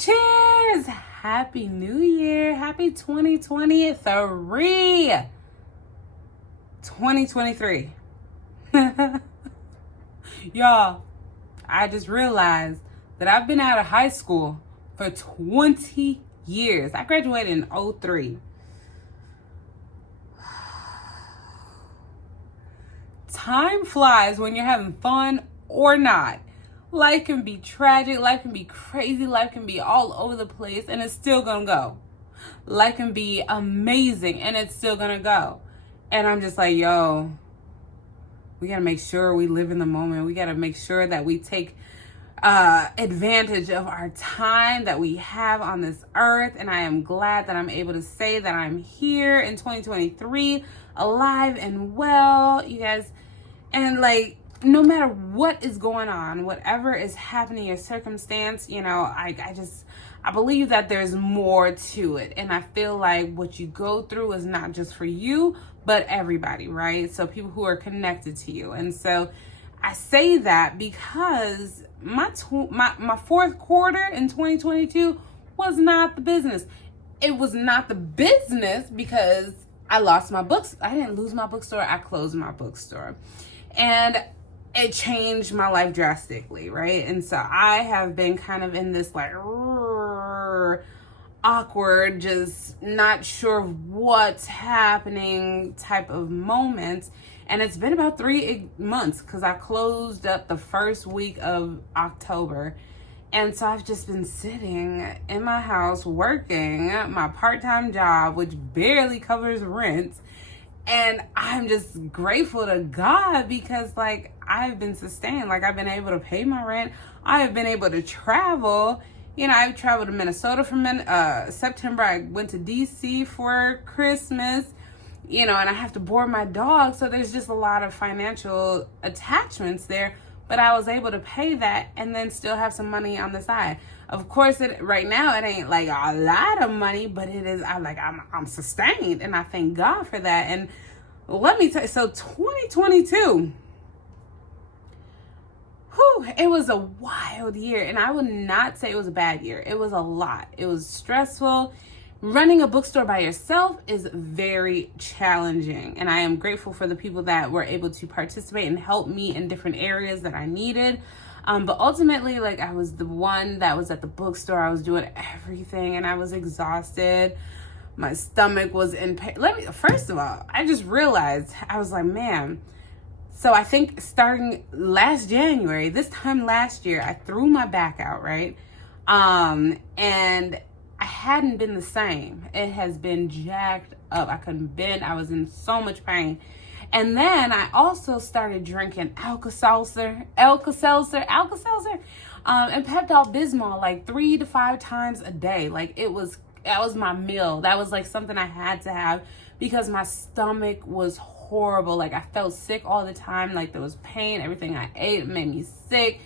Cheers! Happy New Year. Happy 2023. 2023. Y'all, I just realized that I've been out of high school for 20 years. I graduated in 2003. Time flies when you're having fun or not. Life can be tragic, life can be crazy, life can be all over the place, and it's still gonna go. Life can be amazing, and it's still gonna go. And I'm just like, yo, we gotta make sure we live in the moment. We gotta make sure that we take advantage of our time that we have on this earth. And I am glad that I'm able to say that I'm here in 2023, alive and well, you guys. And like, no matter what is going on, whatever is happening, your circumstance, you know, I believe that there's more to it. And I feel like what you go through is not just for you, but everybody, right? So people who are connected to you. And so I say that because my fourth quarter in 2022 was not the business. It was not the business because I lost my books. I didn't lose my bookstore. I closed my bookstore. And it changed my life drastically, right? And so I have been kind of in this like awkward, just not sure what's happening type of moments. And it's been about 3 months because I closed up the first week of October. And so I've just been sitting in my house working my part-time job, which barely covers rent. And I'm just grateful to God because like I've been sustained. Like I've been able to pay my rent. I have been able to travel. You know, I've traveled to Minnesota for September. I went to DC for Christmas, you know, and I have to board my dog. So there's just a lot of financial attachments there. But I was able to pay that and then still have some money on the side. Of course, right now it ain't like a lot of money, but it is. I'm sustained, and I thank God for that. And let me tell you, so 2022, it was a wild year, and I would not say it was a bad year. It was a lot. It was stressful. Running a bookstore by yourself is very challenging, and I am grateful for the people that were able to participate and help me in different areas that I needed. But ultimately, like I was the one that was at the bookstore. I was doing everything, and I was exhausted. My stomach was in pain. First of all, I just realized, I was like, man. So I think starting last January, this time last year, I threw my back out, right? And I hadn't been the same. It has been jacked up. I couldn't bend. I was in so much pain. And then I also started drinking Alka-Seltzer, and Pepto-Bismol like 3 to 5 times a day. Like that was my meal. That was like something I had to have because my stomach was horrible. Like I felt sick all the time. Like there was pain. Everything I ate made me sick.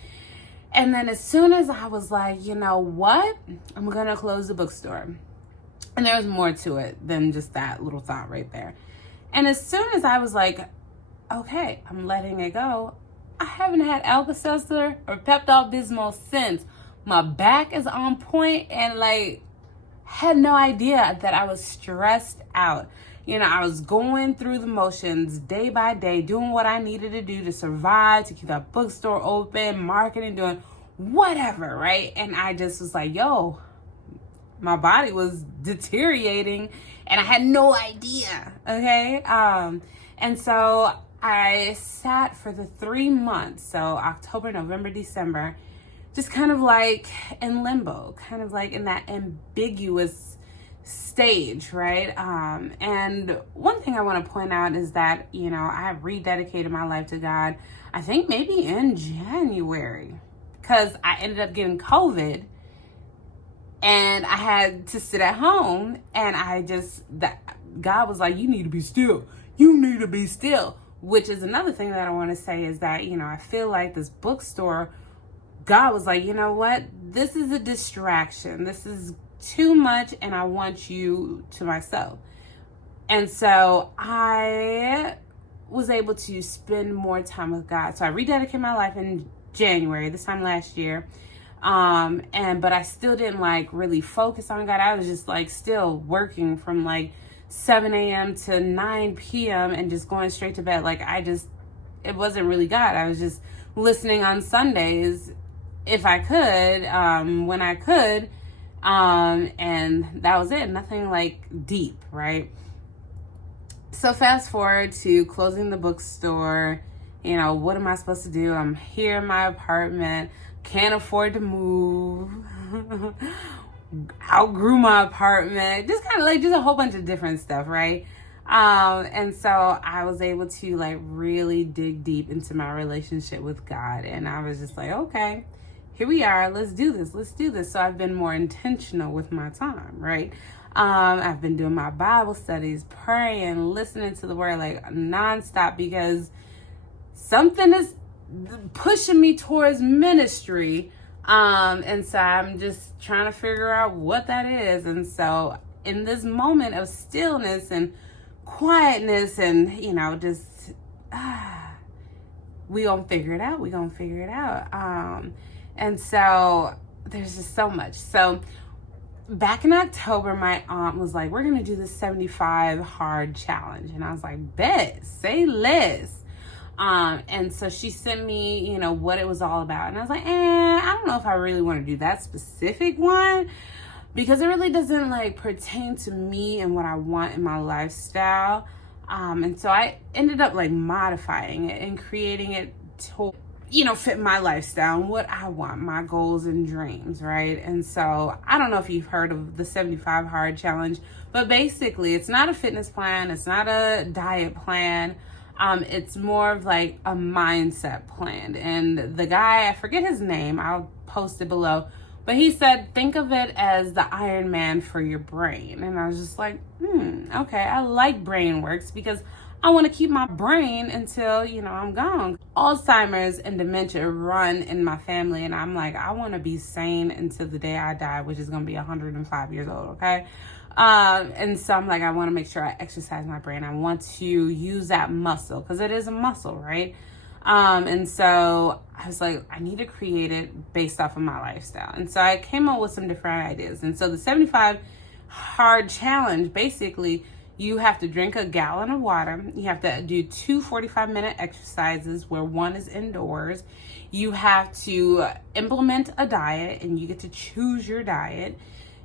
And then as soon as I was like, you know what? I'm going to close the bookstore. And there was more to it than just that little thought right there. And as soon as I was like, okay, I'm letting it go, I haven't had Alka-Seltzer or Pepto-Bismol since. My back is on point and like had no idea that I was stressed out. You know, I was going through the motions day by day, doing what I needed to do to survive, to keep that bookstore open, marketing, doing whatever, right? And I just was like, yo, my body was deteriorating and I had no idea, okay? And so I sat for the 3 months, so October, November, December, just kind of like in limbo, kind of like in that ambiguous stage, right? And one thing I want to point out is that, you know, I have rededicated my life to God, I think maybe in January, because I ended up getting COVID and I had to sit at home and God was like, you need to be still. You need to be still, which is another thing that I want to say is that, you know, I feel like this bookstore, God was like, you know what? This is a distraction. This is too much and I want you to myself. And so I was able to spend more time with God. So I rededicated my life in January, this time last year. But I still didn't like really focus on God. I was just like still working from like 7 a.m. to 9 p.m. and just going straight to bed. Like it wasn't really God. I was just listening on Sundays if I could, when I could. And that was it. Nothing like deep, right? So fast forward to closing the bookstore. You know, what am I supposed to do? I'm here in my apartment, can't afford to move, outgrew my apartment, just kind of like just a whole bunch of different stuff, right? And so I was able to like really dig deep into my relationship with God. And I was just like, okay, here we are. Let's do this. So I've been more intentional with my time, right? I've been doing my Bible studies, praying, listening to the word like nonstop, because something is pushing me towards ministry. And so I'm just trying to figure out what that is. And so in this moment of stillness and quietness and, you know, just, we gonna figure it out. And so there's just so much. So back in October, my aunt was like, we're going to do this 75 hard challenge. And I was like, bet, say less. And so she sent me, you know, what it was all about. And I was like, I don't know if I really want to do that specific one, because it really doesn't like pertain to me and what I want in my lifestyle. And so I ended up like modifying it and creating it to, you know, fit my lifestyle and what I want, my goals and dreams, right? And so I don't know if you've heard of the 75 hard challenge, but basically it's not a fitness plan. It's not a diet plan. It's more of like a mindset plan. And the guy, I forget his name, I'll post it below, but he said, think of it as the Iron Man for your brain. And I was just like, okay, I like brain works because I want to keep my brain until, you know, I'm gone. Alzheimer's and dementia run in my family. And I'm like, I want to be sane until the day I die, which is going to be 105 years old. Okay. And so I'm like, I want to make sure I exercise my brain. I want to use that muscle because it is a muscle, right? And so I was like, I need to create it based off of my lifestyle. And so I came up with some different ideas. And so the 75 hard challenge, basically, you have to drink a gallon of water. You have to do 2 45-minute exercises where one is indoors. You have to implement a diet and you get to choose your diet.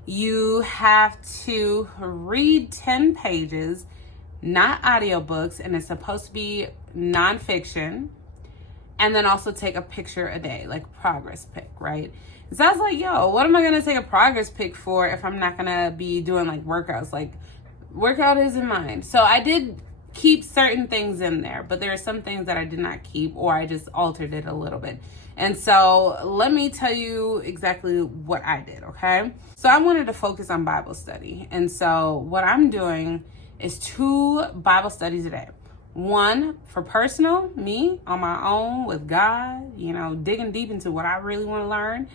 You have to read 10 pages, not audiobooks, and it's supposed to be nonfiction. And then also take a picture a day, like a progress pic, right? So I was like, yo, what am I going to take a progress pic for if I'm not going to be doing like workouts? Like, workout is in mind. So I did keep certain things in there, but there are some things that I did not keep, or I just altered it a little bit. And so let me tell you exactly what I did, okay? So I wanted to focus on Bible study. And so what I'm doing is 2 Bible studies a day. One for personal, me on my own with God, you know, digging deep into what I really want to learn.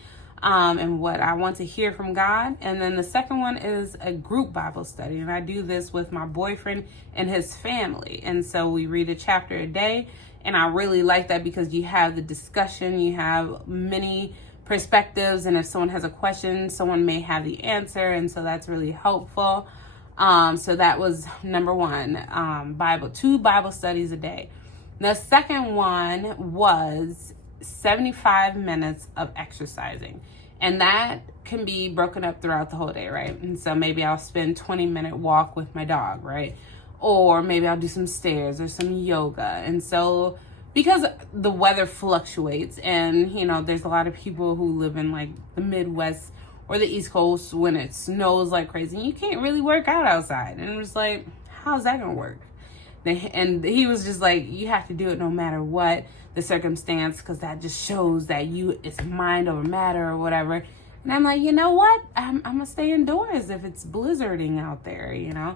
And what I want to hear from God. And then the second one is a group Bible study. And I do this with my boyfriend and his family. And so we read a chapter a day. And I really like that because you have the discussion, you have many perspectives. And if someone has a question, someone may have the answer. And so that's really helpful. So that was number 1, 2 Bible studies a day. The second one was 75 minutes of exercising. And that can be broken up throughout the whole day, right? And so maybe I'll spend 20-minute walk with my dog, right? Or maybe I'll do some stairs or some yoga. And so because the weather fluctuates and, you know, there's a lot of people who live in like the Midwest or the East Coast when it snows like crazy, and you can't really work out outside. And it was like, how's that gonna work? And he was just like, you have to do it no matter what the circumstance, because that just shows that it's mind over matter or whatever. And I'm like, you know what? I'm gonna stay indoors if it's blizzarding out there, you know?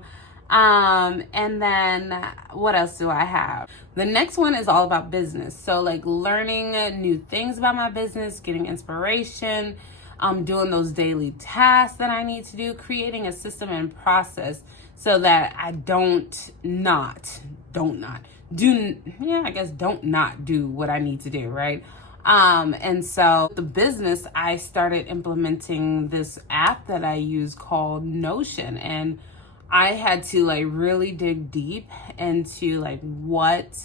And then what else do I have? The next one is all about business. So like learning new things about my business, getting inspiration, doing those daily tasks that I need to do, creating a system and process so that I don't not do what I need to do, right? And so the business, I started implementing this app that I use called Notion. And I had to like really dig deep into like what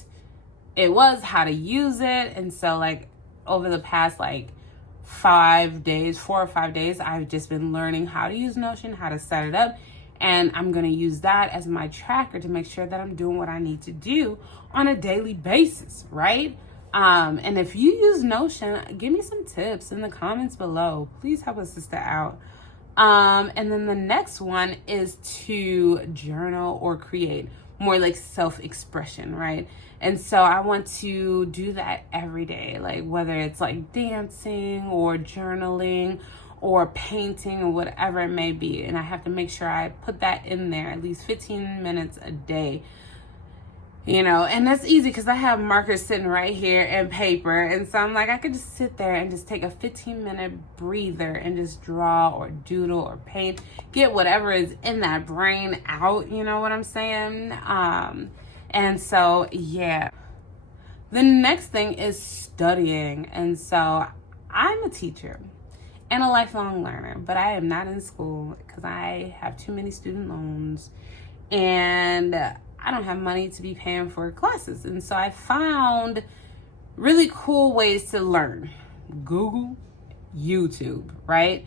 it was, how to use it. And so like over the past like 4 or 5 days, I've just been learning how to use Notion, how to set it up. And I'm going to use that as my tracker to make sure that I'm doing what I need to do on a daily basis, right? And if you use Notion, give me some tips in the comments below. Please help a sister out. And then the next one is to journal or create, more like self-expression, right? And so I want to do that every day, like whether it's like dancing or journaling or painting or whatever it may be. And I have to make sure I put that in there at least 15 minutes a day. And that's easy because I have markers sitting right here and paper. And so I'm like, I could just sit there and just take a 15-minute breather and just draw or doodle or paint, get whatever is in that brain out, you know what I'm saying? And so, yeah. The next thing is studying. And so I'm a teacher and a lifelong learner, but I am not in school because I have too many student loans. And I don't have money to be paying for classes. And so I found really cool ways to learn. Google, YouTube, right?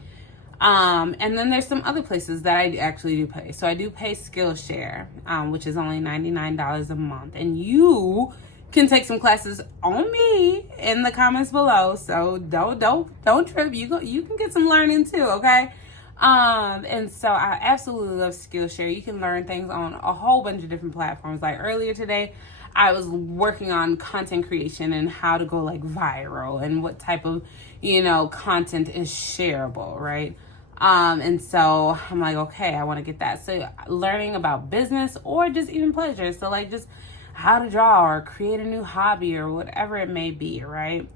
And then there's some other places that I actually do pay. So I do pay Skillshare, which is only $99 a month. And you can take some classes on me in the comments below. So don't trip. You can get some learning too, okay? And so I absolutely love Skillshare. You can learn things on a whole bunch of different platforms. Like earlier today, I was working on content creation and how to go like viral and what type of, content is shareable, right? And so I'm like, okay, I want to get that. So learning about business or just even pleasure. So like just how to draw or create a new hobby or whatever it may be, right?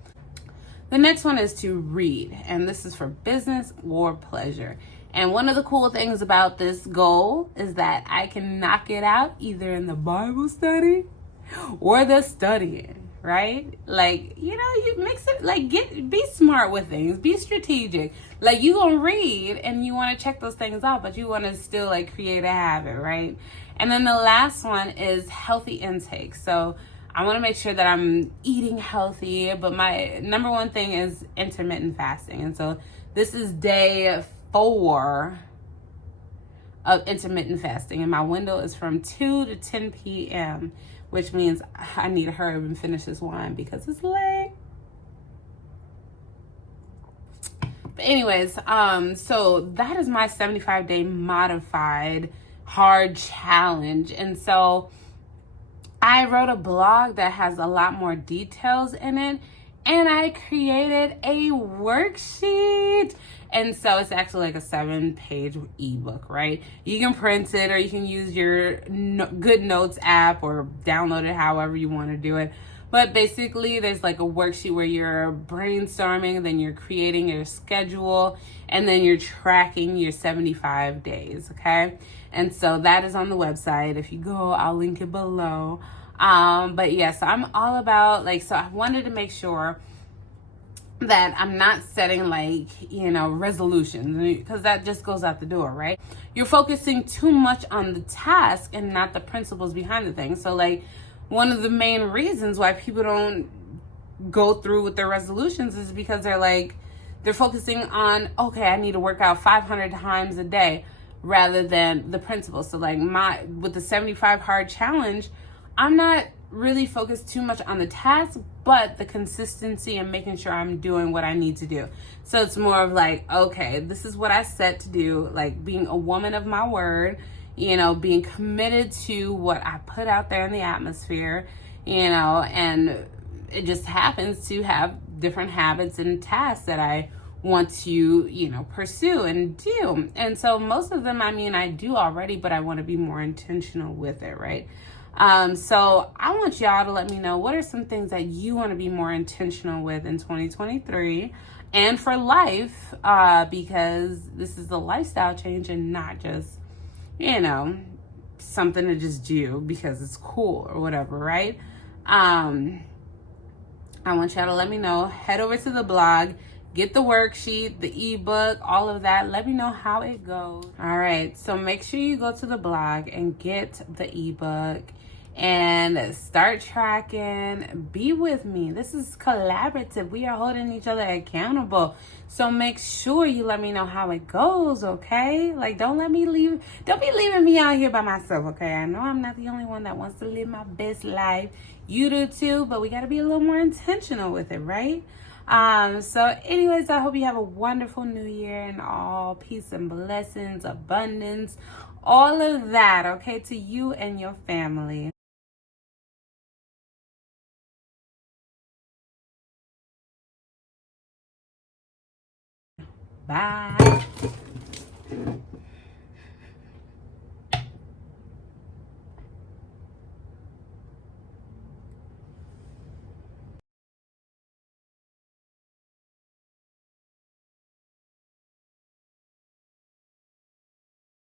The next one is to read, and this is for business or pleasure. And one of the cool things about this goal is that I can knock it out either in the Bible study or the studying, right? Like, you mix it, like be smart with things, be strategic. Like you gonna read and you want to check those things off, but you want to still like create a habit, right? And then the last one is healthy intake. So I want to make sure that I'm eating healthy, but my number one thing is intermittent fasting. And so this is day 4 of intermittent fasting. And my window is from 2 to 10 p.m., which means I need to hurry up and finish this wine because it's late. But anyways, so that is my 75-day modified hard challenge. And so I wrote a blog that has a lot more details in it, and I created a worksheet. And so it's actually like a 7-page ebook, right? You can print it or you can use your Good Notes app or download it however you want to do it. But basically there's like a worksheet where you're brainstorming, then you're creating your schedule, and then you're tracking your 75 days, okay? And so that is on the website. If you go, I'll link it below. But yes, I'm all about so I wanted to make sure that I'm not setting resolutions, because that just goes out the door, right? You're focusing too much on the task and not the principles behind the thing. So one of the main reasons why people don't go through with their resolutions is because they're focusing on, okay, I need to work out 500 times a day rather than the principles. So with the 75 hard challenge, I'm not really focused too much on the task, but the consistency and making sure I'm doing what I need to do. So it's more of okay, this is what I set to do, being a woman of my word, being committed to what I put out there in the atmosphere, and it just happens to have different habits and tasks that I want to, pursue and do. And so most of them, I do already, but I want to be more intentional with it, right? So I want y'all to let me know, what are some things that you want to be more intentional with in 2023 and for life, because this is a lifestyle change and not just, something to just do because it's cool or whatever, right? I want y'all to let me know. Head over to the blog, get the worksheet, the ebook, all of that. Let me know how it goes. All right, so make sure you go to the blog and get the ebook and start tracking. Be with me. This is collaborative. We are holding each other accountable. So make sure you let me know how it goes, okay? Like, don't be leaving me out here by myself, okay? I know I'm not the only one that wants to live my best life. You do too, but we got to be a little more intentional with it, right? So anyways, I hope you have a wonderful new year and all peace and blessings, abundance, all of that, okay, to you and your family. Bye.